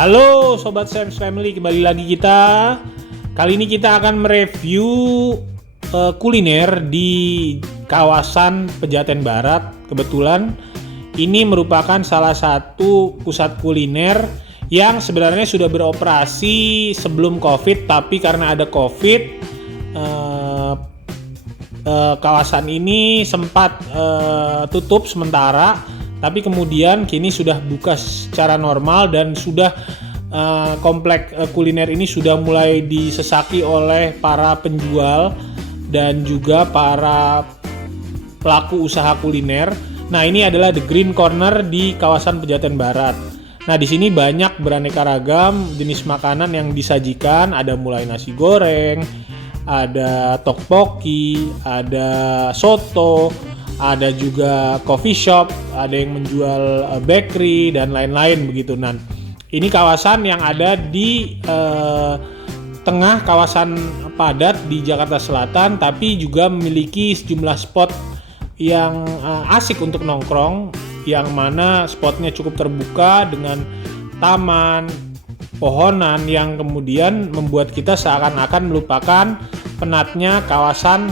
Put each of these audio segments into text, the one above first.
Halo Sobat Sam's Family, kembali lagi kita. Kali ini kita akan mereview kuliner di kawasan Pejaten Barat. Kebetulan ini merupakan salah satu pusat kuliner yang sebenarnya sudah beroperasi sebelum COVID, tapi karena ada COVID, kawasan ini sempat tutup sementara. Tapi kemudian kini sudah buka secara normal dan sudah komplek kuliner ini sudah mulai disesaki oleh para penjual dan juga para pelaku usaha kuliner. Nah, ini adalah The Green Corner di kawasan Pejaten Barat. Nah, di sini banyak beraneka ragam jenis makanan yang disajikan, ada mulai nasi goreng, ada tteokbokki, ada soto, ada juga coffee shop, ada yang menjual bakery dan lain-lain begitu. Nah, ini kawasan yang ada di tengah kawasan padat di Jakarta Selatan, tapi juga memiliki sejumlah spot yang asik untuk nongkrong, yang mana spotnya cukup terbuka dengan taman, pohonan yang kemudian membuat kita seakan-akan melupakan penatnya kawasan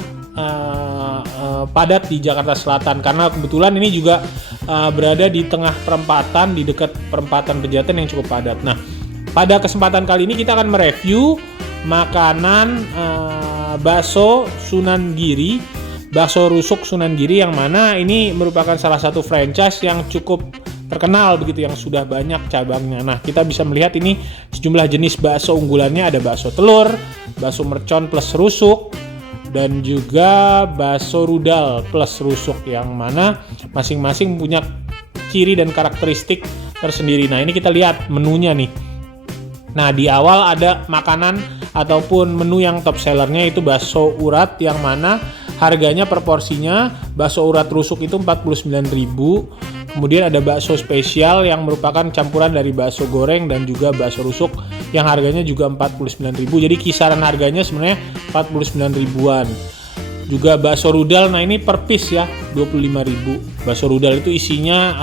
padat di Jakarta Selatan, karena kebetulan ini juga berada di tengah perempatan, di dekat perempatan Pejaten yang cukup padat. Nah, pada kesempatan kali ini kita akan mereview makanan bakso Sunan Giri, bakso rusuk Sunan Giri, yang mana ini merupakan salah satu franchise yang cukup terkenal begitu, yang sudah banyak cabangnya. Nah, kita bisa melihat ini sejumlah jenis bakso unggulannya, ada bakso telur, bakso mercon plus rusuk, dan juga bakso rudal plus rusuk, yang mana masing-masing punya ciri dan karakteristik tersendiri. Nah, ini kita lihat menunya nih. Nah, di awal ada makanan ataupun menu yang top sellernya itu bakso urat, yang mana harganya per porsinya bakso urat rusuk itu 49.000. Kemudian ada bakso spesial yang merupakan campuran dari bakso goreng dan juga bakso rusuk yang harganya juga 49.000. Jadi kisaran harganya sebenarnya 49 ribuan. Juga bakso rudal, nah ini per piece ya 25.000. Bakso rudal itu isinya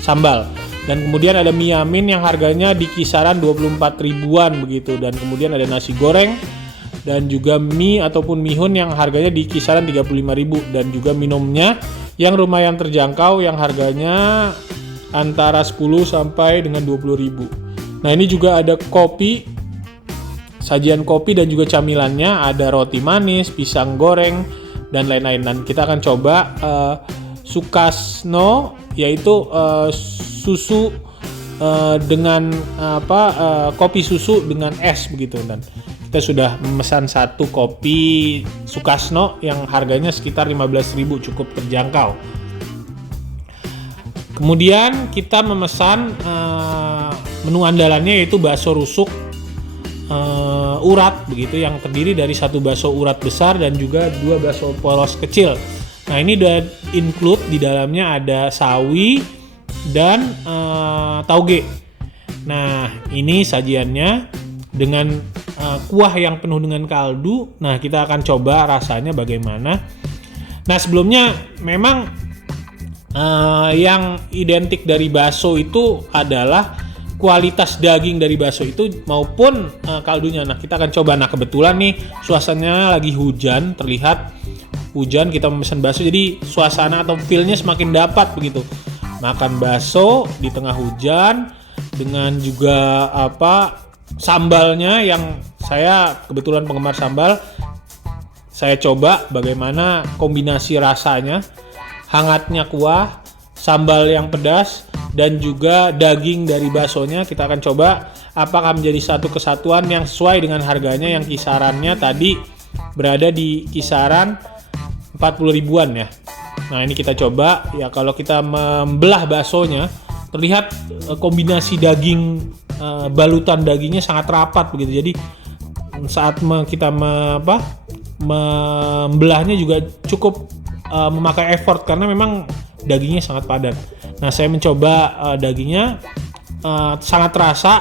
sambal. Dan kemudian ada mie yamin yang harganya di kisaran 24 ribuan begitu. Dan kemudian ada nasi goreng dan juga mie ataupun mihun yang harganya di kisaran 35.000, dan juga minumnya yang lumayan terjangkau yang harganya antara 10 sampai dengan 20.000. Nah, ini juga ada kopi, sajian kopi dan juga camilannya, ada roti manis, pisang goreng dan lain-lain. Dan kita akan coba Sukasno, yaitu susu dengan kopi susu dengan es begitu. Dan kita sudah memesan satu kopi Sukasno yang harganya sekitar 15.000, cukup terjangkau. Kemudian kita memesan menu andalannya, yaitu bakso rusuk urat begitu, yang terdiri dari satu bakso urat besar dan juga dua bakso polos kecil. Nah, ini udah include di dalamnya ada sawi dan tauge. Nah, ini sajiannya dengan kuah yang penuh dengan kaldu. Nah, kita akan coba rasanya bagaimana. Nah, sebelumnya memang yang identik dari bakso itu adalah kualitas daging dari bakso itu maupun kaldunya. Nah, kita akan coba. Nah, kebetulan nih suasananya lagi hujan, terlihat hujan, kita memesan bakso, jadi suasana atau feel-nya semakin dapat begitu. Makan bakso di tengah hujan dengan juga sambalnya, yang saya kebetulan penggemar sambal. Saya coba bagaimana kombinasi rasanya, hangatnya kuah, sambal yang pedas, dan juga daging dari baksonya. Kita akan coba apakah menjadi satu kesatuan yang sesuai dengan harganya, yang kisarannya tadi berada di kisaran 40 ribuan ya. Nah, ini kita coba ya. Kalau kita membelah baksonya, terlihat kombinasi daging, balutan dagingnya sangat rapat begitu. Jadi saat kita membelahnya juga cukup memakai effort, karena memang dagingnya sangat padat. Nah, saya mencoba dagingnya, sangat terasa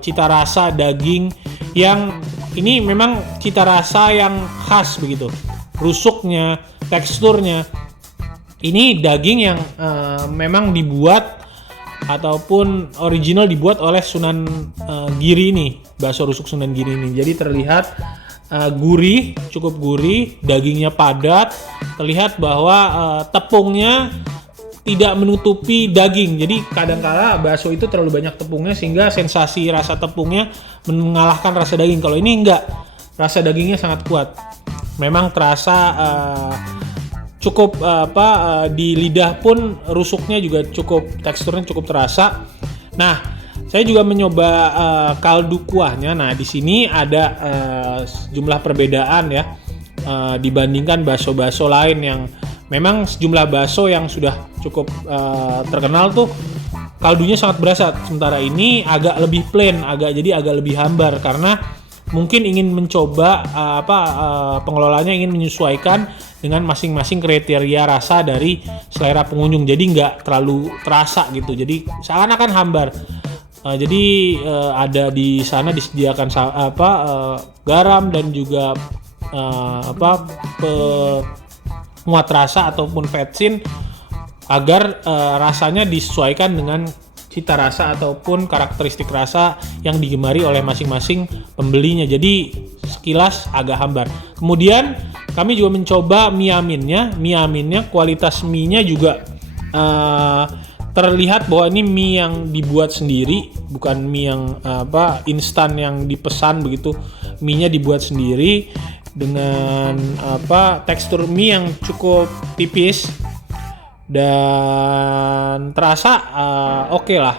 cita rasa daging yang ini memang cita rasa yang khas begitu. Rusuknya, teksturnya. Ini daging yang memang dibuat ataupun original dibuat oleh Sunan Giri ini, bakso rusuk Sunan Giri ini. Jadi terlihat gurih, cukup gurih, dagingnya padat, terlihat bahwa tepungnya tidak menutupi daging. Jadi kadang-kala bakso itu terlalu banyak tepungnya sehingga sensasi rasa tepungnya mengalahkan rasa daging. Kalau ini enggak, rasa dagingnya sangat kuat. Memang terasa cukup di lidah pun rusuknya juga cukup, teksturnya cukup terasa. Nah, saya juga mencoba kaldu kuahnya. Nah, di sini ada sejumlah perbedaan ya dibandingkan bakso-bakso lain yang memang sejumlah bakso yang sudah cukup terkenal tuh kaldunya sangat berasa. Sementara ini agak lebih plain, jadi agak lebih hambar karena mungkin ingin mencoba pengelolanya ingin menyesuaikan dengan masing-masing kriteria rasa dari selera pengunjung, jadi nggak terlalu terasa gitu, jadi seakan-akan hambar. Jadi ada di sana disediakan garam dan juga penguat rasa ataupun vetsin agar rasanya disesuaikan dengan cita rasa ataupun karakteristik rasa yang digemari oleh masing-masing pembelinya. Jadi sekilas agak hambar. Kemudian kami juga mencoba mie aminnya. Mie aminnya kualitas mie-nya juga terlihat bahwa ini mie yang dibuat sendiri, bukan mie yang instan yang dipesan begitu. Mie-nya dibuat sendiri dengan tekstur mie yang cukup tipis dan terasa oke lah,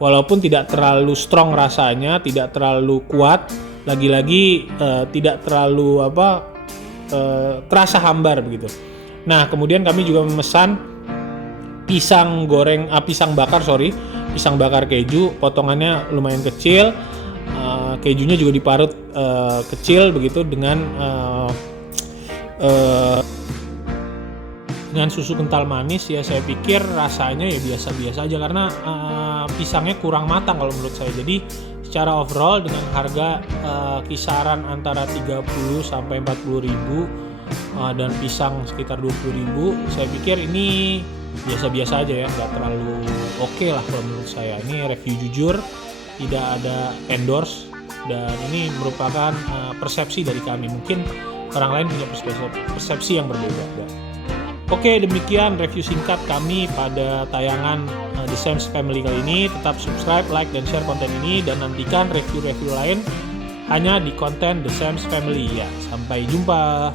walaupun tidak terlalu strong rasanya, tidak terlalu kuat, lagi-lagi tidak terlalu terasa hambar begitu. Nah, kemudian kami juga memesan pisang bakar keju, potongannya lumayan kecil, kejunya juga diparut kecil begitu dengan susu kental manis. Ya saya pikir rasanya ya biasa-biasa aja karena pisangnya kurang matang kalau menurut saya. Jadi secara overall dengan harga kisaran antara 30 sampai 40 ribu dan pisang sekitar 20 ribu, saya pikir ini biasa-biasa aja ya, nggak terlalu oke lah kalau menurut saya. Ini review jujur, tidak ada endorse, dan ini merupakan persepsi dari kami. Mungkin orang lain punya persepsi yang berbeda. Oke, demikian review singkat kami pada tayangan The Sam's Family kali ini. Tetap subscribe, like, dan share konten ini, dan nantikan review-review lain hanya di konten The Sam's Family ya. Sampai jumpa.